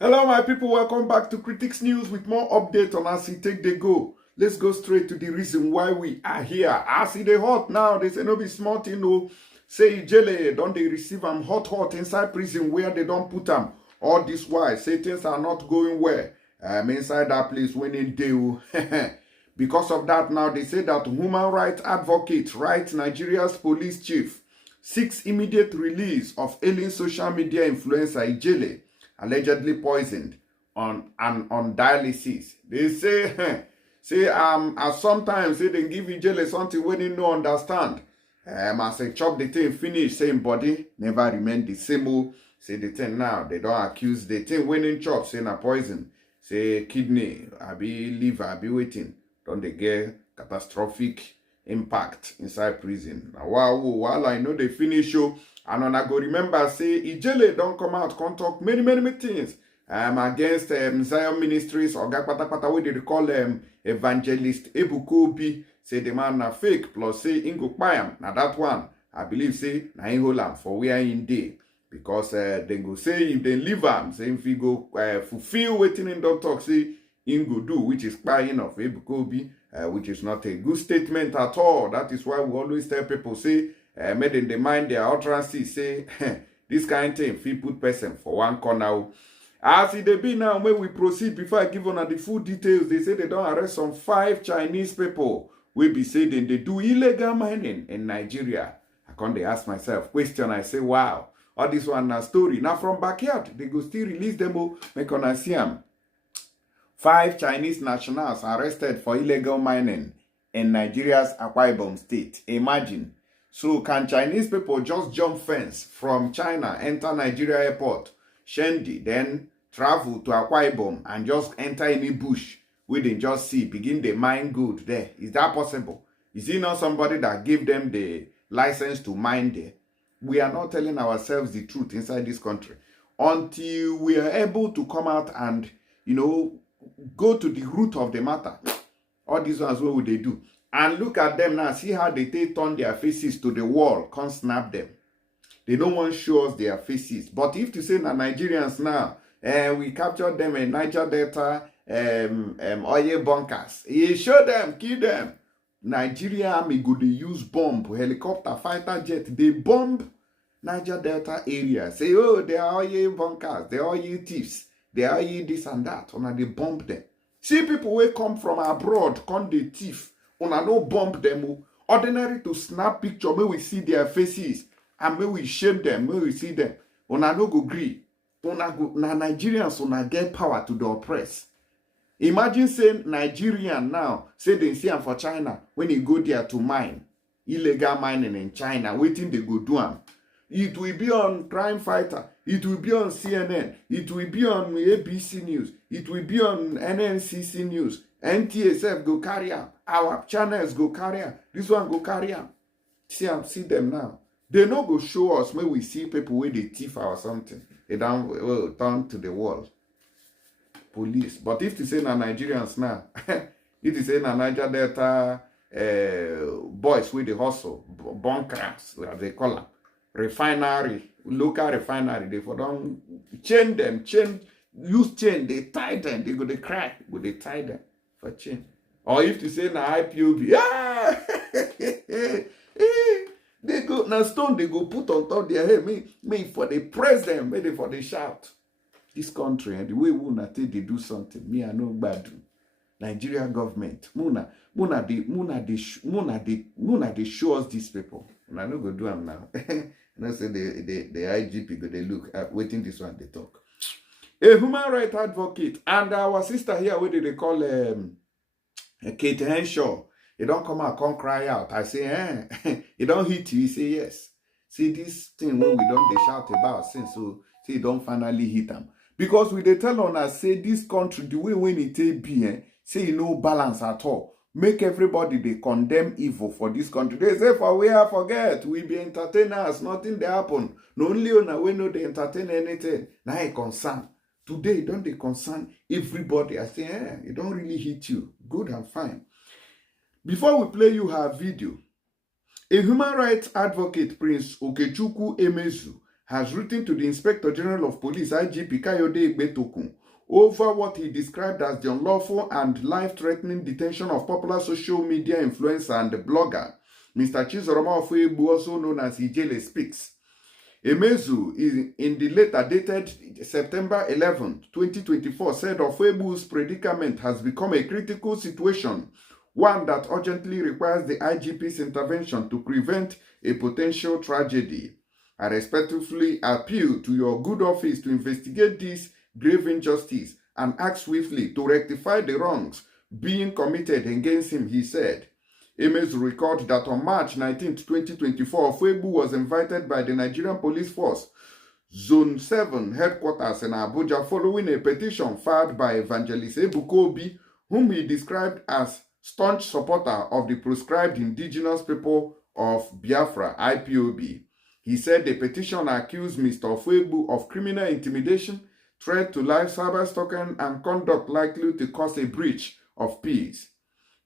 Hello, my people. Welcome back to Critics News with more update on as it take the go. Let's go straight to the reason why we are here. As it dey hot now, they say no be small thing. No, say Ijele don't they receive am hot inside prison where they don't put am. All this why say things are not going well. Inside that place when they do. Because of that, now they say that human rights advocate, right, Nigeria's police chief, seeks immediate release of ailing social media influencer Ijele, allegedly poisoned on dialysis. They say as sometimes they give Ijele something when they no understand. As they chop the thing finish, same body never remain the same. Say the thing now, they don't accuse the thing when in chop, say na poison. Say kidney, I be liver, I be waiting. Don't they get catastrophic impact inside prison? Now, wow, I know they finish show. And I go remember, say, Ijele don't come out, come talk many things against Zion Ministries or Gakpata, what they call evangelist Ebukobi. Say the man na fake, plus say Kpai. Now that one, I believe, say, na in Holland for where in day. Because they go say, if they leave him, say, if he go fulfill waiting in doctor, say, in go do, which is crying of Ebukobi, which is not a good statement at all. That is why we always tell people, say, made in the mind their utterances, say, this kind of thing, if put person for one corner. As it be now, when we proceed, before I give on the full details, they say they don't arrest some 5 Chinese people. We be saying they do illegal mining in Nigeria. I can't ask myself question. I say, wow, all this one a story. Now from backyard, they go still release them, make on see them. 5 Chinese nationals arrested for illegal mining in Nigeria's Akwa Ibom state. Imagine. So can Chinese people just jump fence from China, enter Nigeria airport, Shendi, then travel to Akwa Ibom and just enter any bush we they just see, begin the mine gold there? Is that possible? Is it not somebody that gave them the license to mine there? We are not telling ourselves the truth inside this country. Until we are able to come out and, go to the root of the matter. All these ones, what would they do? And look at them now. See how they turn their faces to the wall. Can't snap them. They don't want to show us their faces. But if to say that Nigerians now, we captured them in Niger Delta, oil bunkers. You show them, kill them. Nigeria army go they use bomb, helicopter, fighter jet. They bomb Niger Delta area. Say, oh, they are oil bunkers. They are oil thieves. They are oil this and that. And they bomb them. See people who come from abroad, come the thief. Una no bomb them. Ordinary to snap picture, may we see their faces. And may we shame them, may we see them. Una no go gree. Una go, na Nigerians una get power to the oppressed. Imagine saying Nigerian now, say they see them for China, when you go there to mine, illegal mining in China, waiting they go do them. It will be on Crime Fighter, it will be on CNN, it will be on ABC News, it will be on NNCC News, NTSF go carry am, our channels go carry am, this one go carry am. See them now. They no go show us when we see people where they thief or something. They don't turn to the wall. Police. But if they say na Nigerians now, if they say na Niger Delta boys with the hustle, bunkers, as they call them, refinery, local refinery, they for don't chain them, use chain, they tie them, they go they crack, go they tie them for chain. Or if they say na IPOB, they go na stone they go put on top their head, me for they press them, maybe for they shout. This country and the way we na take they do something, me I know bad. Nigeria government, muna they show us these people. And I no go do them now. And I say the IGP go they look at waiting this one they talk. A human rights advocate and our sister here, what do they call Kate Henshaw? You don't come out, come cry out. I say, it don't hit you. You say yes. See this thing when we don't they shout about since so say don't finally hit them. Because we they tell on us say this country the way when it be say no balance at all. Make everybody they condemn evil for this country. They say for we are forget we be entertainers, nothing they happen. No only on we know they entertain anything. Now I concern. Today don't they concern everybody. I say it don't really hit you. Good and fine. Before we play you her video, a human rights advocate, Prince Okechukwu Emezu, has written to the Inspector General of Police, IGP Kayode Egbetokun, over what he described as the unlawful and life-threatening detention of popular social media influencer and blogger, Mr. Chizoroma Ofoegbu, also known as Ijele, speaks. Emezu, in the letter dated September 11, 2024, said Ofoegbu's predicament has become a critical situation, one that urgently requires the IGP's intervention to prevent a potential tragedy. I respectfully appeal to your good office to investigate this grave injustice and act swiftly to rectify the wrongs being committed against him, he said. Emezu recorded that on March 19, 2024, Ofoegbu was invited by the Nigerian Police Force Zone 7 headquarters in Abuja following a petition filed by Evangelist Ebuka Obi, whom he described as staunch supporter of the proscribed indigenous people of Biafra, IPOB. He said the petition accused Mr. Ofoegbu of criminal intimidation, threat to life, cyber stalking, and conduct likely to cause a breach of peace.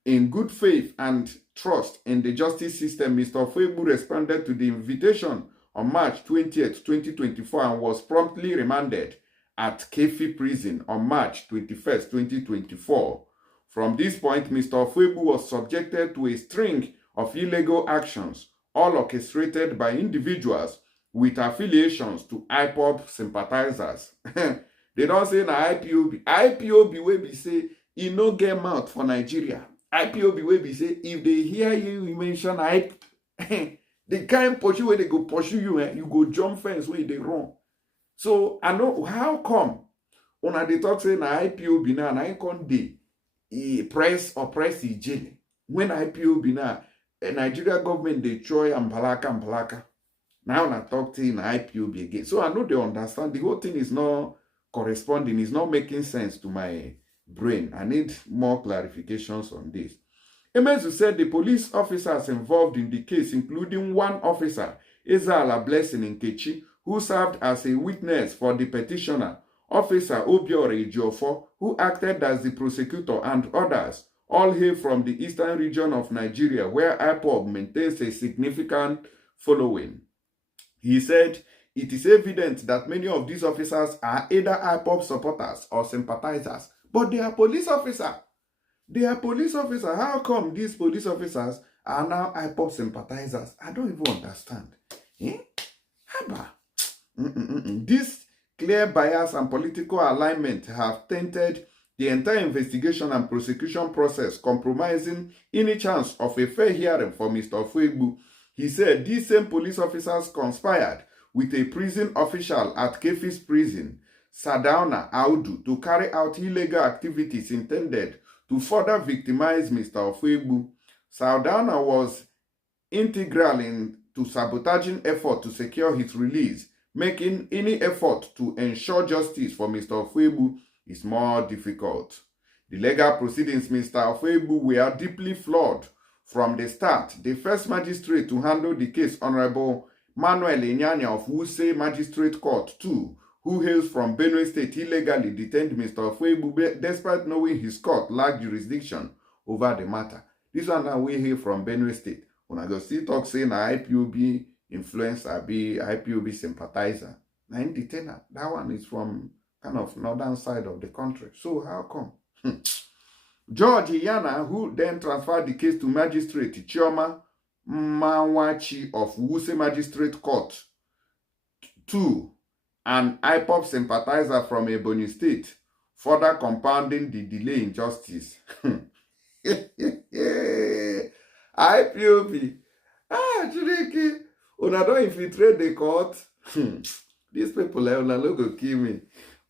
In good faith and trust in the justice system, Mr. Ofoegbu responded to the invitation on March 20, 2024 and was promptly remanded at Kpai prison on March 21, 2024. From this point, Mr. Ofoegbu was subjected to a string of illegal actions, all orchestrated by individuals with affiliations to IPOB sympathizers. They don't say na IPOB. IPOB wey be say e no get mouth for Nigeria. IPOB wey be say if they hear you mention the kind pursue where they go pursue you, you go jump fence where they run. So I know how come una dey talk say na IPOB now na con dey press Ijele when IPOB now Nigeria government dey try and palaka. Now I talk to na IPOB again. So I know they understand the whole thing is not corresponding, is not making sense to my brain. I need more clarifications on this. Emezu said the police officers involved in the case, including one officer, Ezala Blessing Nkechi, who served as a witness for the petitioner, Officer Obiore Ejiofor, who acted as the prosecutor, and others, all hail from the eastern region of Nigeria, where IPOB maintains a significant following. He said, it is evident that many of these officers are either IPOB supporters or sympathizers, but they are police officers. They are police officers. How come these police officers are now IPOB sympathizers? I don't even understand. Haba. This clear bias and political alignment have tainted the entire investigation and prosecution process, compromising any chance of a fair hearing for Mr. Ofoegbu. He said these same police officers conspired with a prison official at Kpai's prison, Sardauna Audu, to carry out illegal activities intended to further victimize Mr. Ofoegbu. Sardauna was integral to sabotaging effort to secure his release, making any effort to ensure justice for Mr. Ofoegbu is more difficult. The legal proceedings Mr. Ofoegbu were deeply flawed from the start. The first magistrate to handle the case, Honorable Manuel Enyanya of Wuse Magistrate Court 2, who hails from Benue State, illegally detained Mr. Ofoegbu despite knowing his court lacked jurisdiction over the matter. This one now we hail from Benue State. When I go still talk saying IPOB influencer, be IPOB sympathizer. Now in detainer, that one is from kind of northern side of the country. So how come? George Iyana, who then transferred the case to Magistrate Chioma Mawachi of Wuse Magistrate Court 2, an IPOB sympathizer from Ebonyi State, further compounding the delay in justice. IPOB. Chiriki. Una don't infiltrate the court. These people will go kill me.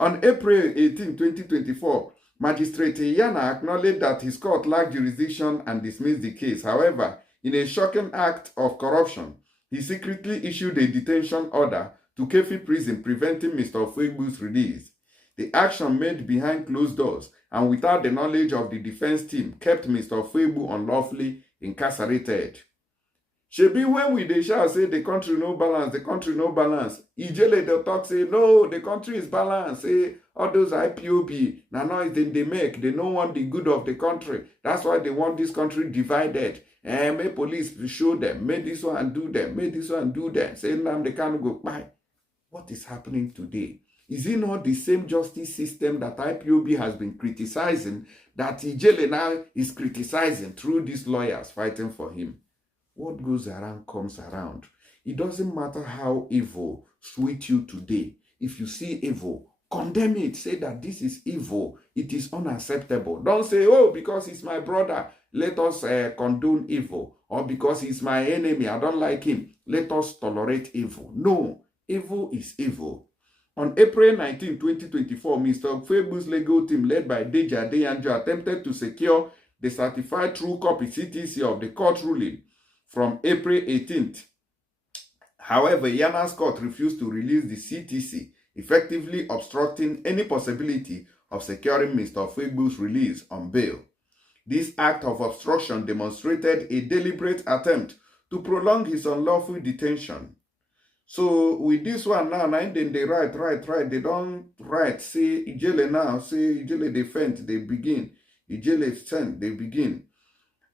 On April 18, 2024, Magistrate Iyana acknowledged that his court lacked jurisdiction and dismissed the case. However, in a shocking act of corruption, he secretly issued a detention order to Kpai prison preventing Mr. Ofoegbu's release. The action made behind closed doors and without the knowledge of the defense team kept Mr. Ofoegbu unlawfully incarcerated. Shebi when we dey shout say the country no balance, the country no balance, Ijele dey talk say no, the country is balanced, say all those IPOB, na noise they make, they don't want the good of the country. That's why they want this country divided. And make police show them, make this one do them, make this one do them. Say now they can't go Kpai. What is happening today? Is it not the same justice system that IPOB has been criticizing, that Ijele now is criticizing through these lawyers fighting for him? What goes around comes around. It doesn't matter how evil sweet you today. If you see evil, condemn it. Say that this is evil. It is unacceptable. Don't say, oh, because he's my brother, let us condone evil. Or because he's my enemy, I don't like him, let us tolerate evil. No, evil is evil. On April 19, 2024, Mr. Kpai's legal team, led by Deji Adeyanju, attempted to secure the certified true copy CTC of the court ruling from April 18th. However, Yana's court refused to release the CTC, effectively obstructing any possibility of securing Mr. Kpai's release on bail. This act of obstruction demonstrated a deliberate attempt to prolong his unlawful detention. So with this one now, then they write. They don't write. Say Ijele now. Say Ijele defend. They begin. Ijele send. They begin.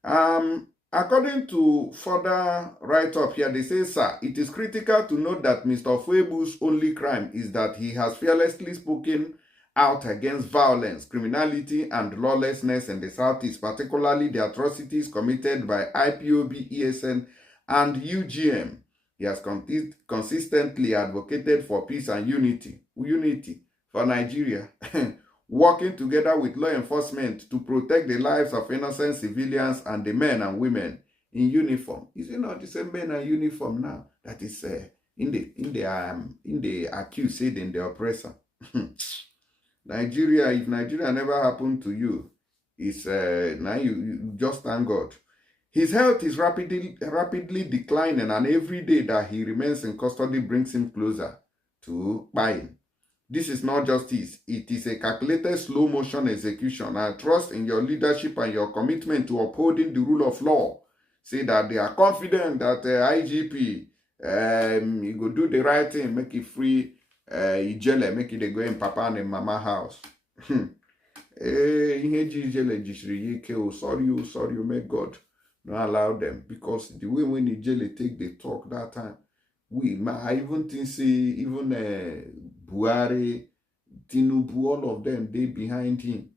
According to further write-up here, they say, sir, it is critical to note that Mr. Kpai's only crime is that he has fearlessly spoken out against violence, criminality, and lawlessness in the Southeast, particularly the atrocities committed by IPOB, ESN, and UGM. He has consistently advocated for peace and unity for Nigeria, working together with law enforcement to protect the lives of innocent civilians and the men and women in uniform. Is it not the same men and uniform now that is in the accused, in the oppressor? Nigeria, if Nigeria never happened to you, it's now you just thank God. His health is rapidly declining, and every day that he remains in custody brings him closer to Kpai. This is not justice. It is a calculated slow-motion execution. I trust in your leadership and your commitment to upholding the rule of law. Say that they are confident that IGP he go do the right thing, make it free Ijele, make it go in Papa and Mama house. Sorry, may God not allow them, because the way when Ijele take the talk that time, I even think say even Buhari, Tinubu, all of them, they behind him.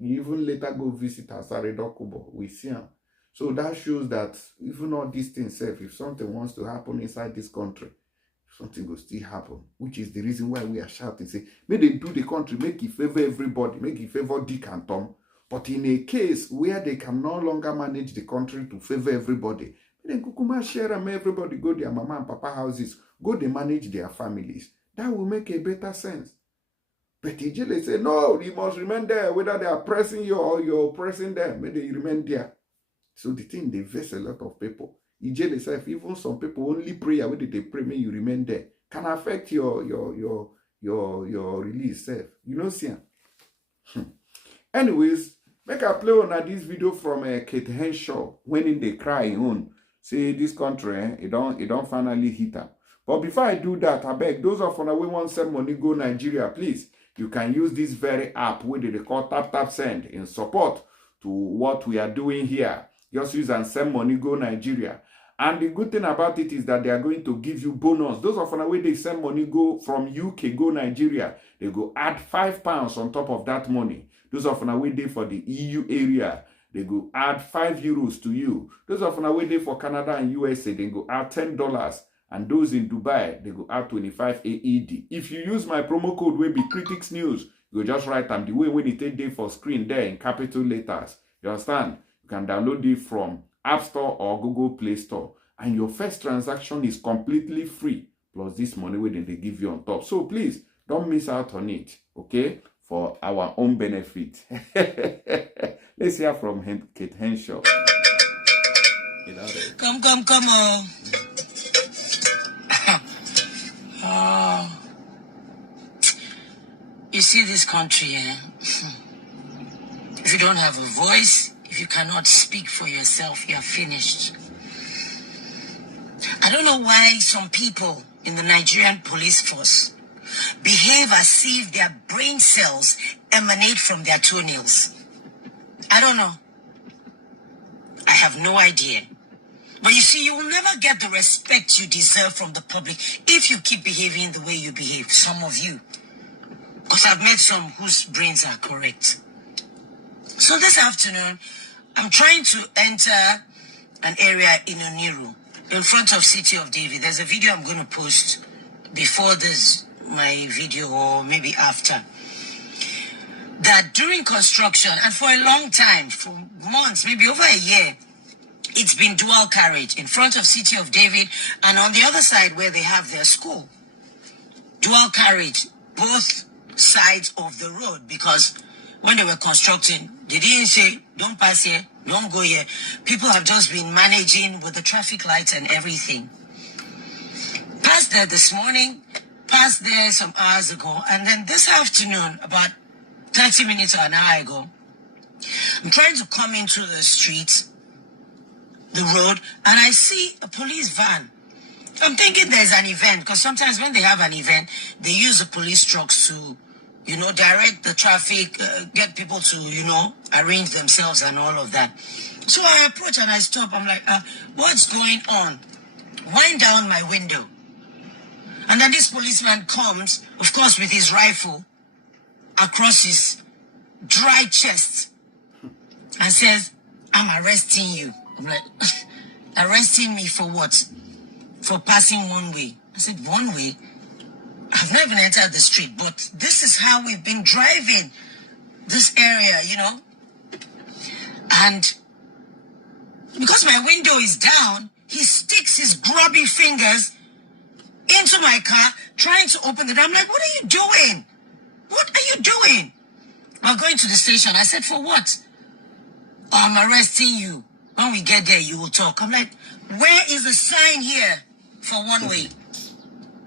He even later go visit Asare Dokubo. We see him. So that shows that even all these things, if something wants to happen inside this country, something will still happen, which is the reason why we are shouting, say, may they do the country, make it favor everybody, make it favor Dick and Tom. But in a case where they can no longer manage the country to favor everybody, then Kukuma share and everybody go their mama and papa houses, go they manage their families. That will make a better sense. But Ijele say, no, you must remain there, whether they are pressing you or you're oppressing them, may they remain there. So the thing, they vex a lot of people. Ijele say, even some people only prayer, whether they pray, may you remain there, can affect your release self. You know, see. Anyways, make a play on this video from Henshaw when in they cry on. Say this country, it don't finally hit her. But before I do that, I beg those of you we want send money go Nigeria, please. You can use this very app where they call Tap Send in support to what we are doing here. Just use and send money go Nigeria. And the good thing about it is that they are going to give you bonus. Those of you where they send money go from UK go Nigeria, they go add £5 on top of that money. Those of you where they for the EU area, they go add €5 to you. Those of you waiting for Canada and USA, they go add $10. And those in Dubai, they go add 25 AED. If you use my promo code, will be Critics News, you just write them the way when it take day for screen there in capital letters. You understand? You can download it from App Store or Google Play Store. And your first transaction is completely free. Plus this money where they give you on top. So please, don't miss out on it. Okay? For our own benefit. Let's hear from Kate Henshaw. Come on. You see this country, if you don't have a voice, if you cannot speak for yourself, you're finished. I don't know why some people in the Nigerian police force behave as if their brain cells emanate from their toenails. I don't know. I have no idea. But you see, you will never get the respect you deserve from the public if you keep behaving the way you behave, some of you. Because I've met some whose brains are correct. So this afternoon, I'm trying to enter an area in Oniru, in front of City of David. There's a video I'm going to post before this, my video, or maybe after. That during construction, and for a long time, for months, maybe over a year, it's been dual carriage in front of City of David and on the other side where they have their school. Dual carriage, both sides of the road, because when they were constructing, they didn't say, don't pass here, don't go here. People have just been managing with the traffic lights and everything. Passed there this morning, passed there some hours ago, and then this afternoon, about 30 minutes or an hour ago, I'm trying to come into the street, the road, and I see a police van. I'm thinking there's an event, because sometimes when they have an event, they use the police trucks to, direct the traffic, get people to, arrange themselves and all of that. So I approach and I stop. I'm like, what's going on? Wind down my window. And then this policeman comes, of course, with his rifle across his dry chest and says, I'm arresting you. I'm like, arresting me for what? For passing one way. I said, one way? I've never entered the street, but this is how we've been driving this area, And because my window is down, he sticks his grubby fingers into my car, trying to open the door. I'm like, what are you doing? What are you doing? I'm going to the station. I said, for what? Oh, I'm arresting you. When we get there, you will talk. I'm like, where is the sign here for one way?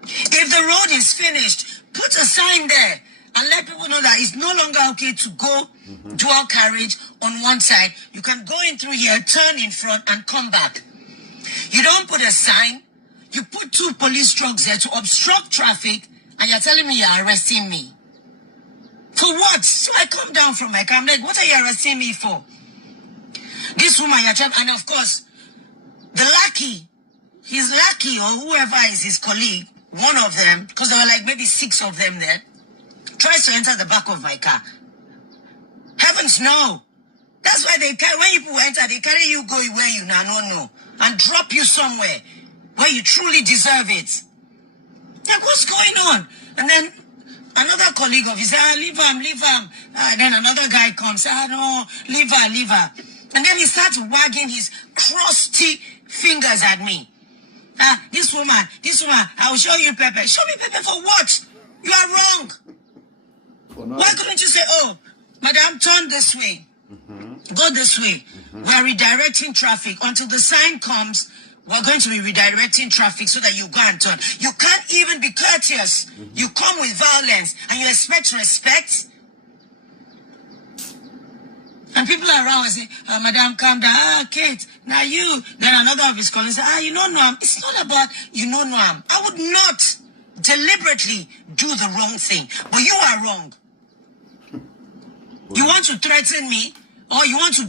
If the road is finished, put a sign there and let people know that it's no longer okay to go dual carriage on one side. You can go in through here, turn in front, and come back. You don't put a sign. You put 2 police trucks there to obstruct traffic, and you're telling me you're arresting me. For what? So I come down from my car. I'm like, what are you arresting me for? This woman, and of course, his lackey or whoever is his colleague, one of them, because there were like maybe 6 of them there, tries to enter the back of my car. Heavens no. That's why when people enter, they carry you, go where you now no, and drop you somewhere where you truly deserve it. Like, what's going on? And then another colleague of his said, leave him. Then another guy comes, no, leave her. And then he starts wagging his crusty fingers at me. This woman, I will show you Pepe. Show me Pepe for what? You are wrong. Why couldn't you say, oh, madam, turn this way. Go this way. We are redirecting traffic until the sign comes. We're going to be redirecting traffic so that you go and turn. You can't even be courteous. You come with violence and you expect respect. And people are around and say, madam, calm down. Kate, now you. Then another of his colleagues say, you know, Noam. It's not about, Noam. I would not deliberately do the wrong thing. But you are wrong. You want to threaten me? Or you want to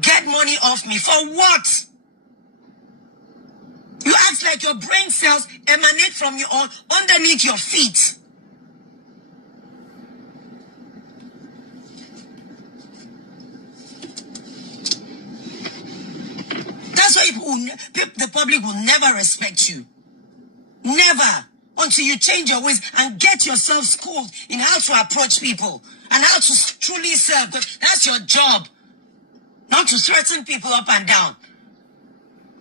get money off me? For what? You act like your brain cells emanate from you or underneath your feet. That's why the public will never respect you. Never. Until you change your ways and get yourself schooled in how to approach people and how to truly serve. That's your job. Not to threaten people up and down.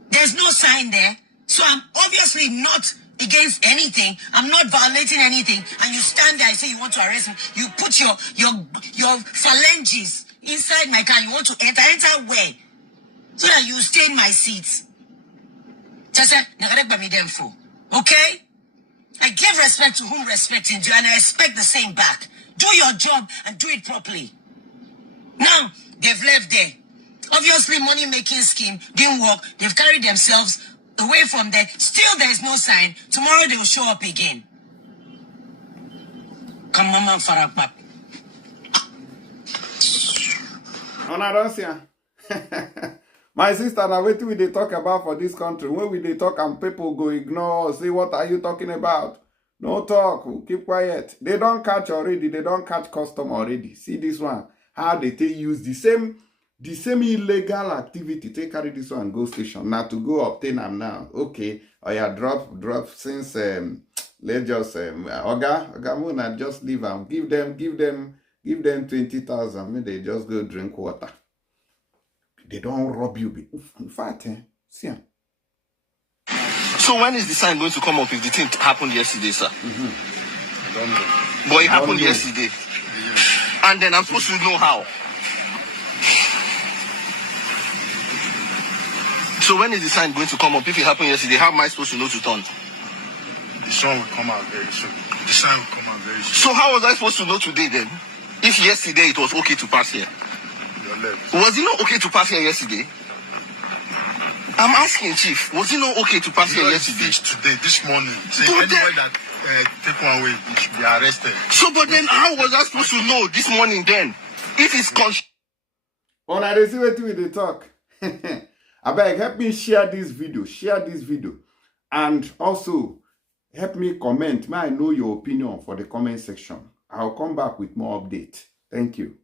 There's no sign there. So I'm obviously not against anything. I'm not violating anything. And you stand there and say you want to arrest me. You put your phalanges inside my car. You want to enter. Enter where? So that you stay in my seat. Okay? I give respect to whom respecting due, and I expect the same back. Do your job and do it properly. Now, they've left there. Obviously, money-making scheme didn't work. They've carried themselves away from there. Still, there's no sign. Tomorrow, they'll show up again. Come, Mama Farakpap. Ona Russia. My sister, now what we they talk about for this country? When we they talk and people go ignore, say, what are you talking about? No talk, keep quiet. They don't catch already. They don't catch custom already. See this one, how they take use the same illegal activity. Take carry this one, go station. Now to go obtain them now. Okay, or yeah, drop since let's just Oga Muna just leave them. Give them 20,000. Maybe they just go drink water. They don't rob you. In fact, see. So when is the sign going to come up if the thing happened yesterday, sir? I don't know. But it happened yesterday. And then I'm supposed to know how. So when is the sign going to come up? If it happened yesterday, how am I supposed to know to turn? The sun will come out very soon. The sign will come out very soon. So how was I supposed to know today then? If yesterday it was okay to pass here. Your left. Was it not okay to pass here yesterday? I'm asking, Chief. Was it not okay to pass here yesterday? Today, this morning. Say anybody that take one way, he should be arrested. So, but then how was I supposed to know this morning then? If it's when I see what they talk. I beg, help me share this video, and also help me comment. May I know your opinion for the comment section. I'll come back with more updates. Thank you.